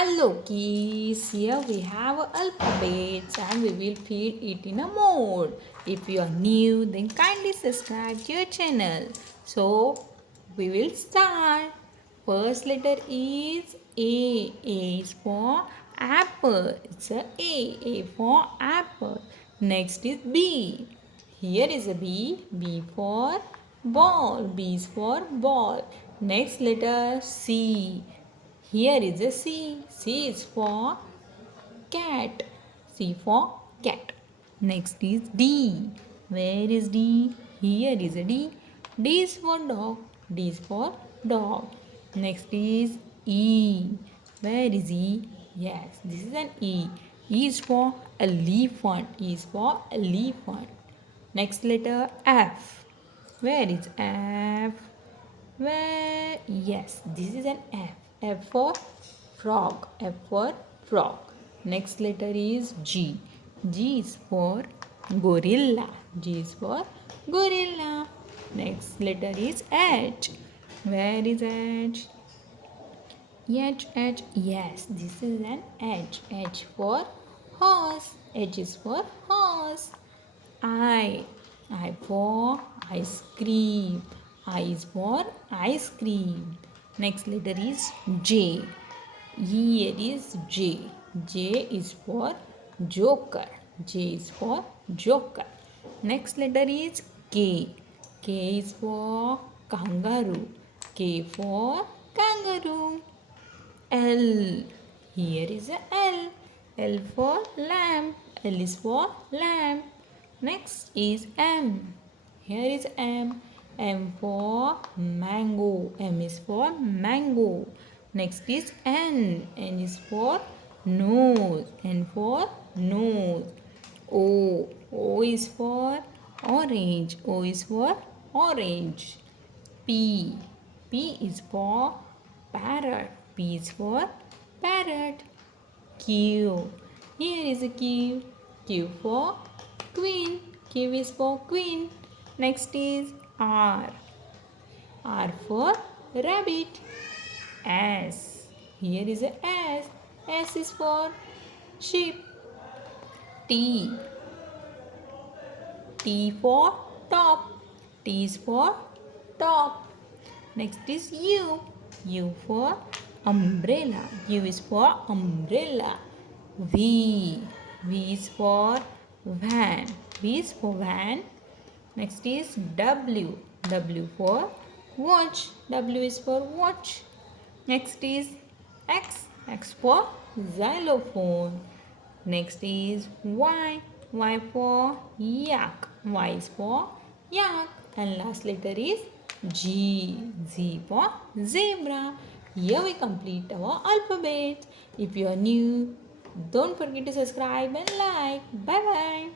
Hello kids, here we have alphabets and we will feed it in a mode. If you are new, then kindly subscribe to your channel. So we will start. First letter is A. A is for apple. It's a A. A for apple. Next is B. Here is a B. B for ball. B is for ball. Next letter C. Here is a C. C is for cat. C for cat. Next is D. Where is D? Here is a D. D is for dog. D is for dog. Next is E. Where is E? Yes, this is an E. E is for elephant. E is for elephant. Next letter F. Where is F? Where? Yes, this is an F. F for frog. F for frog. Next letter is G. G is for gorilla. G is for gorilla. Next letter is H. Where is H? H, H. Yes, this is an H. H for horse. H is for horse. I. I for ice cream. I is for ice cream. Next letter is J. Here is J. J is for joker. J is for joker. Next letter is K. K is for kangaroo. K for kangaroo. L. Here is a L. L for lamb. L is for lamb. Next is M. Here is M. M for mango. M is for mango. Next is N. N is for nose. N for nose. O. O is for orange. O is for orange. P. P is for parrot. P is for parrot. Q. Here is a Q. Q for queen. Q is for queen. Next is R. R for rabbit. S. Here is a S. S is for sheep. T. T for top. T is for top. Next is U. U for umbrella. U is for umbrella. V. V is for van. V is for van. Next is W. W for watch. W is for watch. Next is X. X for xylophone. Next is Y. Y for yak. Y is for yak. And last letter is G. Z for zebra. Here we complete our alphabet. If you are new, don't forget to subscribe and like. Bye bye.